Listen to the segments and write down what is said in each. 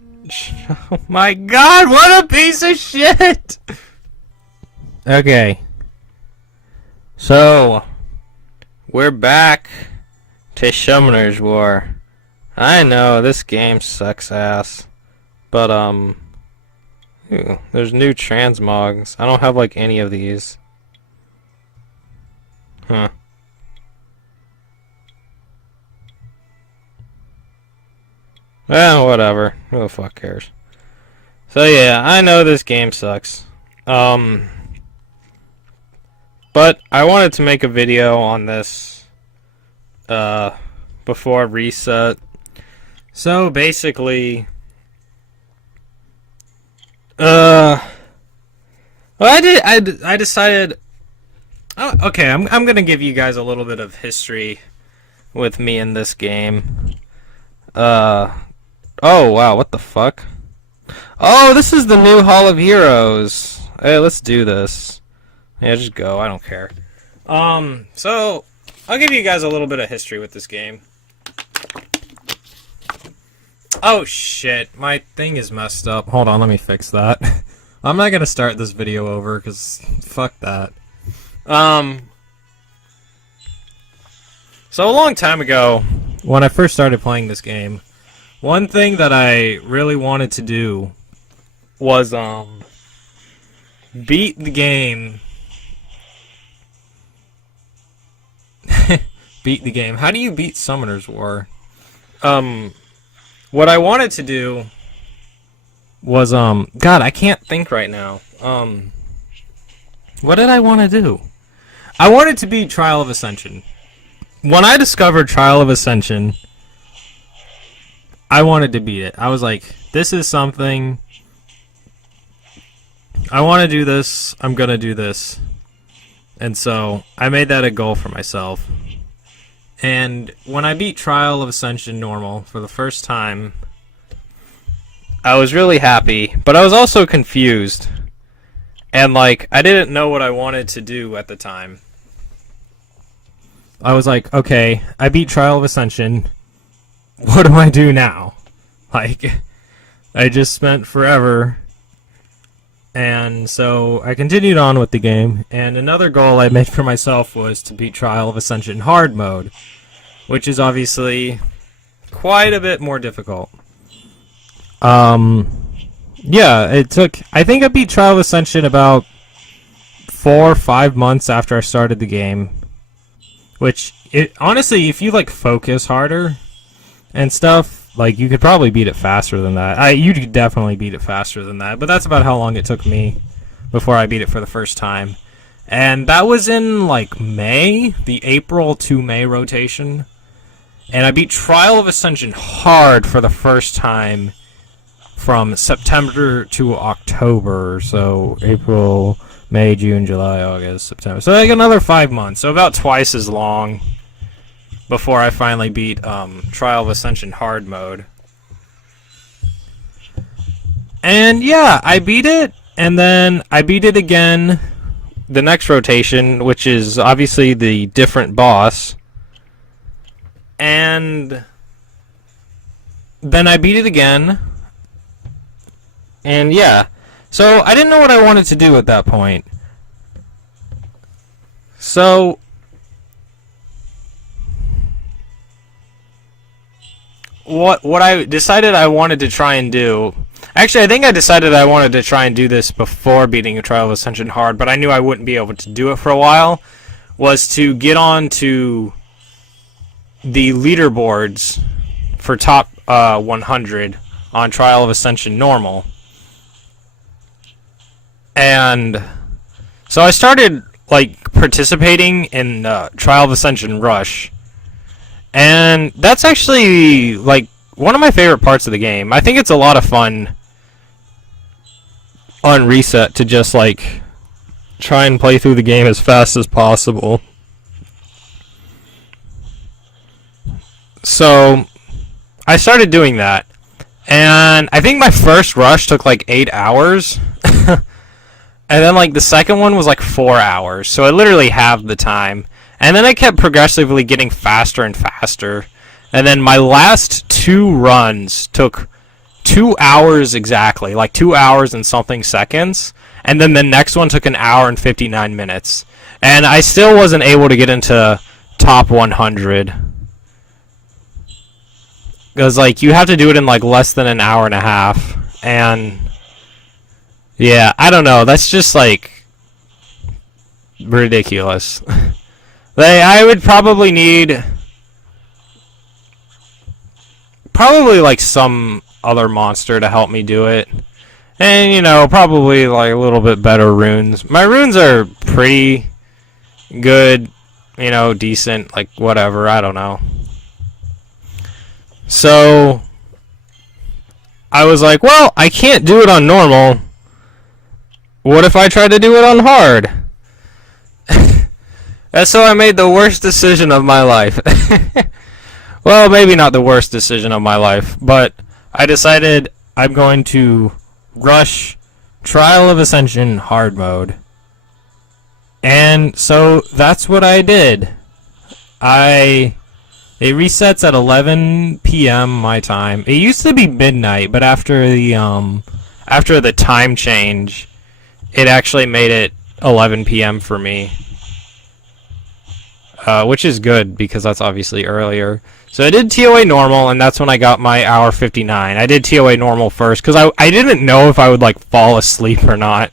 Oh my god, what a piece of shit! Okay. So, we're back to Summoner's War. I know, this game sucks ass. But, ooh, there's new transmogs. I don't have, like, any of these. Huh. Well, whatever. Who the fuck cares? So yeah, I know this game sucks. But I wanted to make a video on this before reset. So basically, well, I decided. Oh, okay, I'm gonna give you guys a little bit of history with me in this game. Oh, wow, what the fuck? Oh, this is the new Hall of Heroes. Hey, let's do this. Yeah, just go, I don't care. So, I'll give you guys a little bit of history with this game. Oh, shit, my thing is messed up. Hold on, let me fix that. I'm not gonna start this video over, because fuck that. So a long time ago, when I first started playing this game, one thing that I really wanted to do was, beat the game. Beat the game. How do you beat Summoner's War? What I wanted to do was, God, I can't think right now. What did I want to do? I wanted to beat Trial of Ascension. When I discovered Trial of Ascension, I wanted to beat it. I was like, this is something. I want to do this. I'm going to do this. And so I made that a goal for myself. And when I beat Trial of Ascension normal for the first time, I was really happy, but I was also confused. And like, I didn't know what I wanted to do at the time. I was like, okay, I beat Trial of Ascension. What do I do now? Like, I just spent forever. And so I continued on with the game. And another goal I made for myself was to beat Trial of Ascension Hard Mode, which is obviously quite a bit more difficult. Yeah, it took, I think I beat Trial of Ascension about 4 or 5 months after I started the game. Which, honestly, if you, like, focus harder and stuff, like, you could probably beat it faster than that. You could definitely beat it faster than that, but that's about how long it took me before I beat it for the first time. And that was in, like, May, the April to May rotation. And I beat Trial of Ascension hard for the first time from September to October, so April, May, June, July, August, September. So like another 5 months, so about twice as long before I finally beat Trial of Ascension Hard Mode. And yeah, I beat it, and then I beat it again the next rotation, which is obviously the different boss. And then I beat it again. And yeah, so I didn't know what I wanted to do at that point. So what I decided I wanted to try and do. Actually, I think I decided I wanted to try and do this before beating a Trial of Ascension hard, but I knew I wouldn't be able to do it for a while. Was to get on to the leaderboards for top 100 on Trial of Ascension normal. And so I started like participating in Trial of Ascension Rush, and that's actually like one of my favorite parts of the game. I think it's a lot of fun on reset to just like try and play through the game as fast as possible. So I started doing that, and I think my first rush took like 8 hours. And then, like, the second one was, like, 4 hours. So I literally halved the time. And then I kept progressively getting faster and faster. And then my last 2 runs took 2 hours exactly, like 2 hours and something seconds, and then the next one took an hour and 59 minutes. And I still wasn't able to get into top 100. Because, like, you have to do it in, like, less than an hour and a half. And, yeah, I don't know. That's just, like, ridiculous. I would probably need... probably, like, some other monster to help me do it. And, you know, probably, like, a little bit better runes. My runes are pretty good, you know, decent, like, whatever, I don't know. So, I was like, well, I can't do it on normal. What if I try to do it on hard? And so I made the worst decision of my life. Well, maybe not the worst decision of my life, but I decided I'm going to rush Trial of Ascension hard mode. And so that's what I did. It resets at 11 p.m. my time. It used to be midnight, but after the time change, it actually made it 11 p.m. for me. Which is good because that's obviously earlier. So I did ToA normal, and that's when I got my hour 59. I did ToA normal first because I didn't know if I would like fall asleep or not.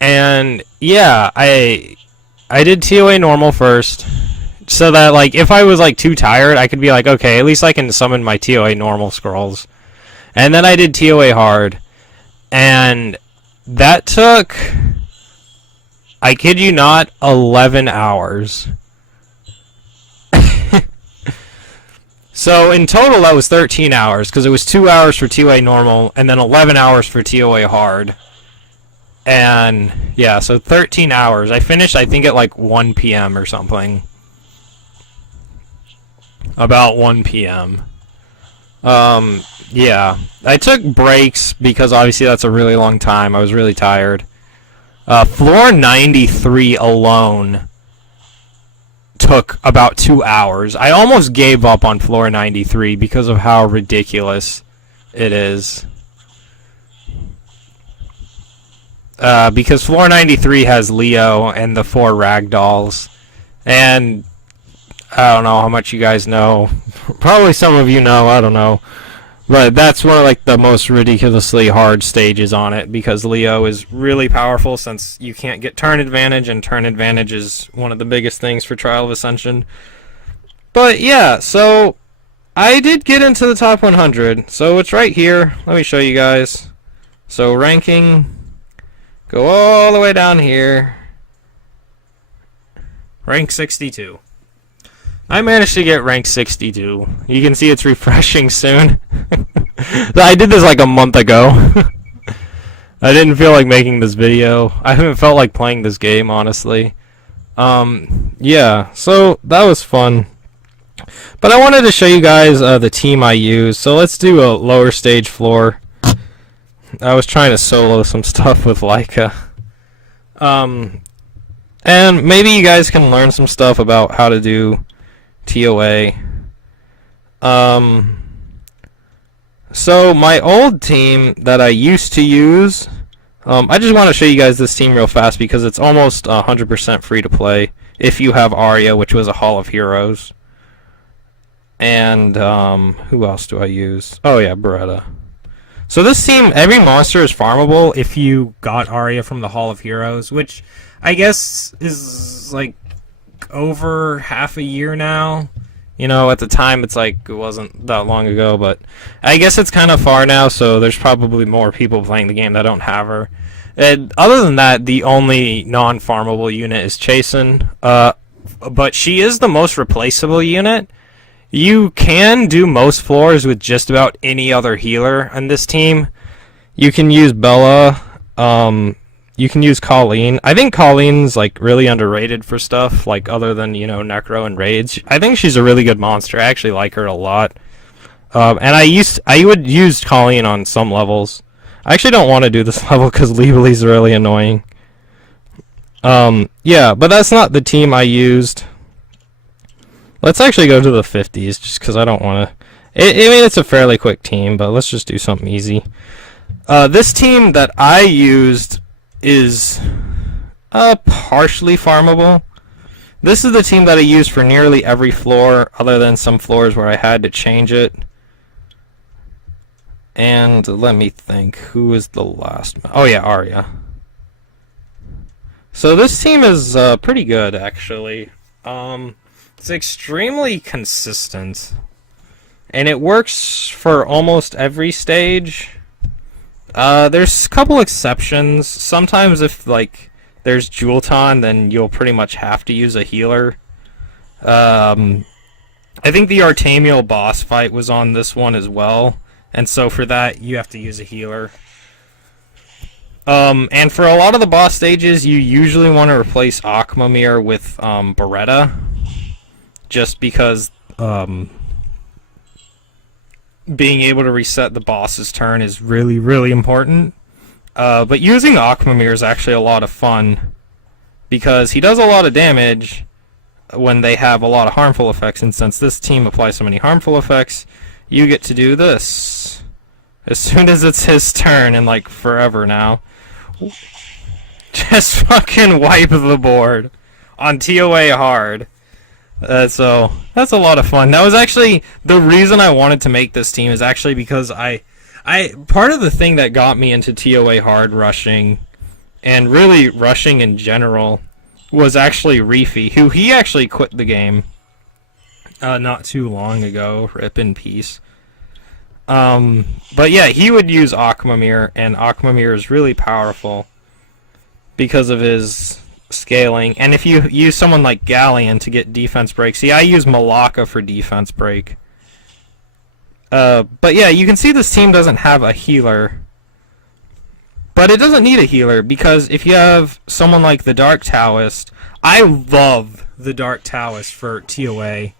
And yeah, I did ToA normal first, so that like if I was like too tired, I could be like, okay, at least I can summon my ToA normal scrolls. And then I did ToA hard, and that took, I kid you not, 11 hours. So in total that was 13 hours, because it was 2 hours for ToA normal, and then 11 hours for ToA hard. And yeah, so 13 hours. I finished, I think, at like 1 p.m. or something. About 1 p.m. Yeah. I took breaks because obviously that's a really long time. I was really tired. Floor 93 alone took about 2 hours. I almost gave up on floor 93 because of how ridiculous it is. Because floor 93 has Leo and the 4 ragdolls, and I don't know how much you guys know. Probably some of you know, I don't know. But that's one of like the most ridiculously hard stages on it, because Leo is really powerful since you can't get turn advantage, and turn advantage is one of the biggest things for Trial of Ascension. But yeah, so I did get into the top 100. So it's right here. Let me show you guys. So ranking, go all the way down here. Rank 62. I managed to get rank 62. You can see it's refreshing soon. I did this like a month ago. I didn't feel like making this video. I haven't felt like playing this game, honestly. Yeah, so that was fun. But I wanted to show you guys the team I used. So let's do a lower stage floor. I was trying to solo some stuff with Leica. And maybe you guys can learn some stuff about how to do ToA. So my old team that I used to use, I just want to show you guys this team real fast because it's almost 100% free to play if you have Arya, which was a Hall of Heroes. And who else do I use? Oh yeah, Beretta. So this team, every monster is farmable if you got Arya from the Hall of Heroes, which I guess is like over half a year now. You know, at the time it's like it wasn't that long ago, but I guess it's kind of far now, so there's probably more people playing the game that don't have her. And other than that, the only non-farmable unit is Chasen, but she is the most replaceable unit. You can do most floors with just about any other healer on this team. You can use Bella, you can use Colleen. I think Colleen's like really underrated for stuff like other than, you know, Necro and raids. I think she's a really good monster. I actually like her a lot. And I would use Colleen on some levels. I actually don't want to do this level because Lieberly's really annoying. Yeah, but that's not the team I used. Let's actually go to the 50s just because I don't want to I mean, it's a fairly quick team, but let's just do something easy. This team that I used is partially farmable. This is the team that I used for nearly every floor, other than some floors where I had to change it. And let me think, who is the last? Oh yeah, Arya. So this team is pretty good, actually. It's extremely consistent, and it works for almost every stage. There's a couple exceptions. Sometimes if like there's Julton, then you'll pretty much have to use a healer. I think the Artemiel boss fight was on this one as well, and so for that you have to use a healer. And for a lot of the boss stages, you usually want to replace Akhmimir with Beretta, just because being able to reset the boss's turn is really, really important. But using Akhmimir is actually a lot of fun, because he does a lot of damage when they have a lot of harmful effects, and since this team applies so many harmful effects, you get to do this as soon as it's his turn, and like forever now. Just fucking wipe the board on ToA Hard. So that's a lot of fun. That was actually the reason I wanted to make this team, is actually because I part of the thing that got me into ToA Hard rushing, and really rushing in general, was actually Reefy, who he actually quit the game not too long ago. Rip in peace. But yeah, he would use Akhmimir, and Akhmimir is really powerful because of his scaling. And if you use someone like Galleon to get defense break, see, I use Malaka for defense break. But yeah, you can see this team doesn't have a healer. But it doesn't need a healer, because if you have someone like the Dark Taoist, I love the Dark Taoist for ToA.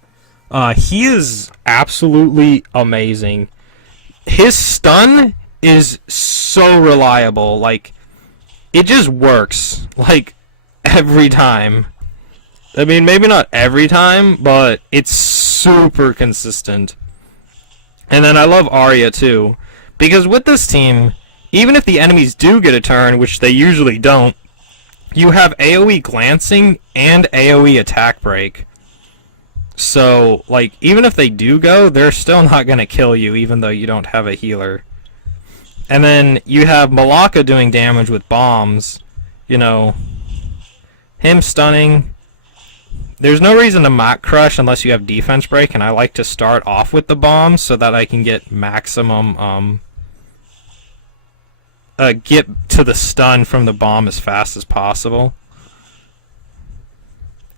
He is absolutely amazing. His stun is so reliable, like, it just works, like, every time. I mean, maybe not every time, but it's super consistent. And then I love Arya, too, because with this team, even if the enemies do get a turn, which they usually don't, you have AoE glancing and AoE attack break. So, like, even if they do go, they're still not going to kill you, even though you don't have a healer. And then you have Malaka doing damage with bombs. You know, him stunning. There's no reason to Mach Crush unless you have defense break, and I like to start off with the bombs so that I can get maximum, get to the stun from the bomb as fast as possible.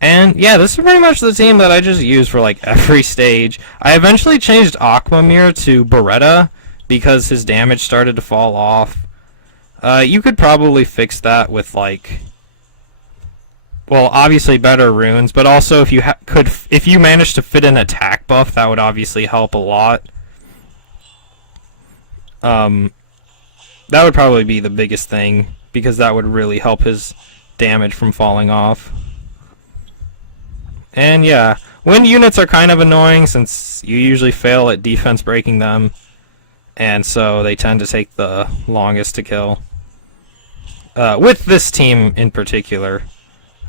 And yeah, this is pretty much the team that I just use for like every stage. I eventually changed Akhmimir to Beretta because his damage started to fall off. You could probably fix that with like, well, obviously better runes, but also if you if you manage to fit an attack buff, that would obviously help a lot. That would probably be the biggest thing, because that would really help his damage from falling off. And yeah, wind units are kind of annoying since you usually fail at defense breaking them, and so they tend to take the longest to kill. With this team in particular.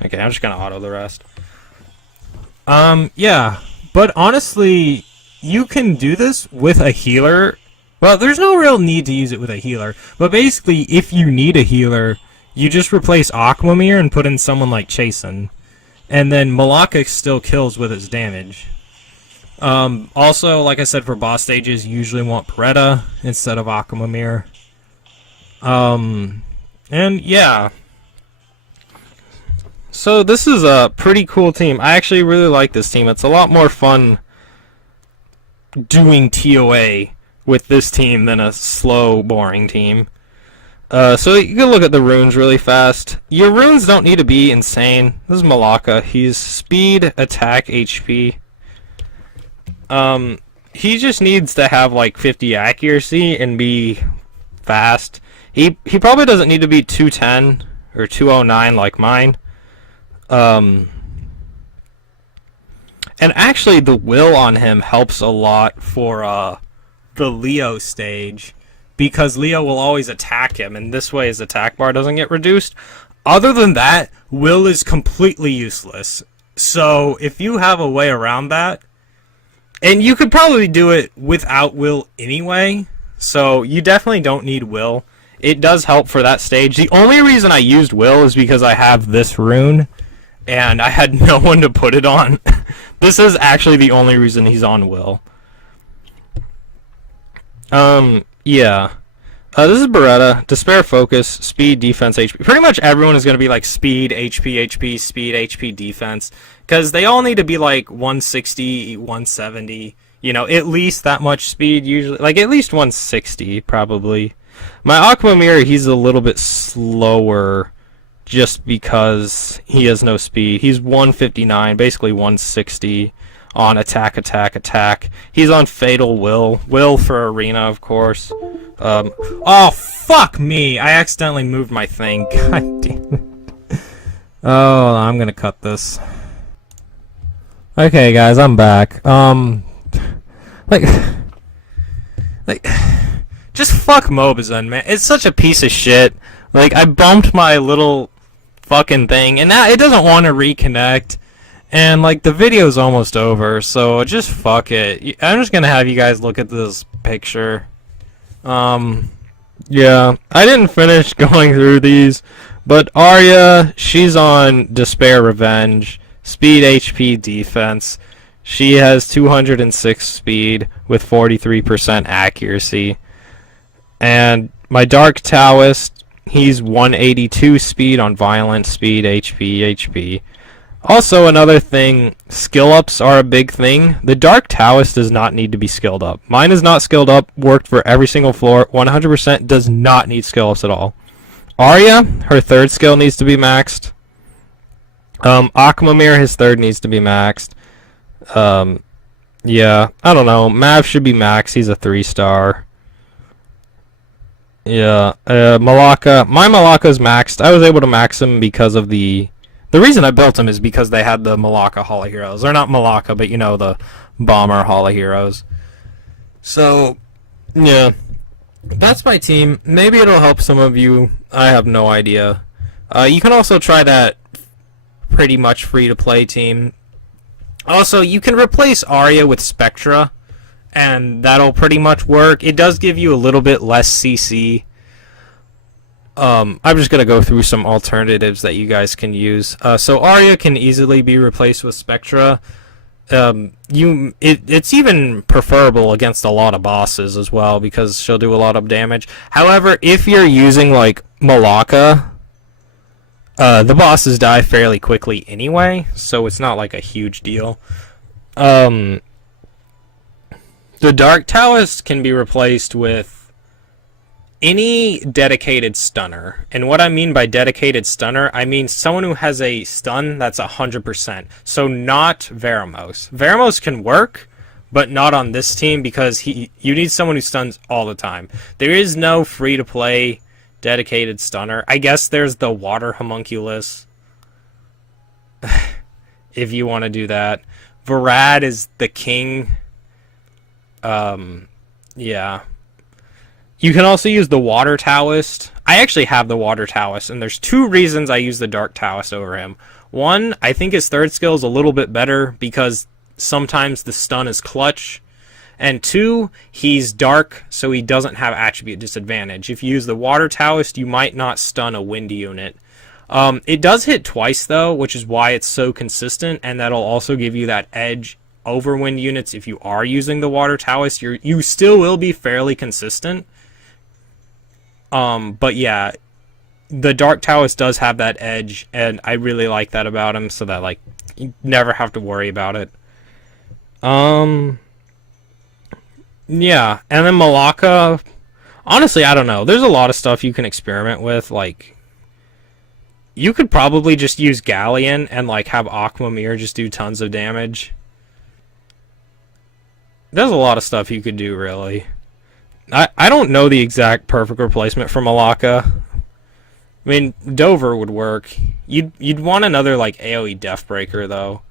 Okay, I'm just gonna auto the rest. Yeah, but honestly, you can do this with a healer. Well, there's no real need to use it with a healer, but basically, if you need a healer, you just replace Akhmimir and put in someone like Chasen. And then Malaka still kills with its damage. Also, like I said, for boss stages, you usually want Beretta instead of Akhmimir. And yeah. So this is a pretty cool team. I actually really like this team. It's a lot more fun doing ToA with this team than a slow, boring team. So you can look at the runes really fast. Your runes don't need to be insane. This is Malaka. He's speed, attack, HP. He just needs to have like 50 accuracy and be fast. He probably doesn't need to be 210 or 209 like mine. And And actually, the will on him helps a lot for the Leo stage, because Leo will always attack him, and this way his attack bar doesn't get reduced. Other than that, will is completely useless. So if you have a way around that, and you could probably do it without will anyway, so you definitely don't need will. It does help for that stage. The only reason I used will is because I have this rune, and I had no one to put it on. This is actually the only reason he's on will. Yeah. This is Beretta. Despair, focus, speed, defense, HP. Pretty much everyone is going to be like speed, HP, HP, speed, HP, defense. Because they all need to be like 160, 170. You know, at least that much speed usually. Like at least 160 probably. My Aqua Mirror, he's a little bit slower just because he has no speed. He's 159, basically 160 on attack, attack, attack. He's on Fatal Will. Will for Arena, of course. Oh, fuck me! I accidentally moved my thing. God damn it. Oh, I'm gonna cut this. Okay, guys, I'm back. Like, just fuck Mobizen, man. It's such a piece of shit. Like, I bumped my little fucking thing, and now it doesn't want to reconnect. And, like, the video's almost over, so just fuck it. I'm just gonna have you guys look at this picture. Yeah, I didn't finish going through these, but Arya, she's on Despair, Revenge, Speed, HP, Defense. She has 206 speed with 43% accuracy. And my Dark Taoist, he's 182 speed on Violent, Speed, HP, HP. Also, another thing, skill ups are a big thing. The Dark Taoist does not need to be skilled up. Mine is not skilled up, worked for every single floor, 100% does not need skill ups at all. Arya, her third skill needs to be maxed. Aquamamir, his third needs to be maxed. Yeah, I don't know. Mav should be maxed, he's a 3-star. Yeah, Malaka, my Malaka's maxed. I was able to max him because of the reason I built him is because they had the Malaka Hall of Heroes. They're not Malaka, but you know, the Bomber Hall of Heroes. So, yeah. That's my team. Maybe it'll help some of you. I have no idea. You can also try that pretty much free-to-play team. Also, you can replace Arya with Spectra, and that'll pretty much work. It does give you a little bit less CC. I'm just going to go through some alternatives that you guys can use. So Arya can easily be replaced with Spectra. It's even preferable against a lot of bosses as well, because she'll do a lot of damage. However, if you're using like Malaka, the bosses die fairly quickly anyway, so it's not like a huge deal. The Dark Taoist can be replaced with any dedicated stunner. And what I mean by dedicated stunner, I mean someone who has a stun that's 100%. So not Veramos. Veramos can work, but not on this team, because you need someone who stuns all the time. There is no free-to-play dedicated stunner. I guess there's the Water Homunculus, if you want to do that. Varad is the king. Yeah. You can also use the Water Taoist. I actually have the Water Taoist, and there's two reasons I use the Dark Taoist over him. One, I think his third skill is a little bit better because sometimes the stun is clutch. And two, he's dark, so he doesn't have attribute disadvantage. If you use the Water Taoist, you might not stun a wind unit. It does hit twice, though, which is why it's so consistent, and that'll also give you that edge over wind units. If you are using the Water Taoist, you still will be fairly consistent. But yeah, the Dark Taoist does have that edge, and I really like that about him, so that, like, you never have to worry about it. Yeah, and then Malaka, honestly, I don't know. There's a lot of stuff you can experiment with, like, you could probably just use Galleon and, like, have Aquamir just do tons of damage. There's a lot of stuff you could do, really. I don't know the exact perfect replacement for Malaka. I mean, Dover would work. You'd want another, like, AoE Deathbreaker, though.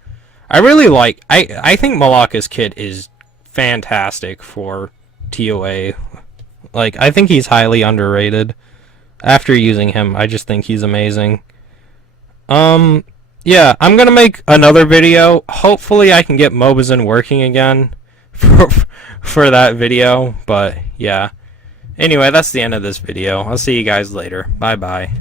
I really like. I think Malaka's kit is fantastic for ToA. Like, I think he's highly underrated. After using him, I just think he's amazing. Yeah, I'm gonna make another video. Hopefully, I can get Mobazin working again for that video. But yeah. Anyway, that's the end of this video. I'll see you guys later. Bye bye.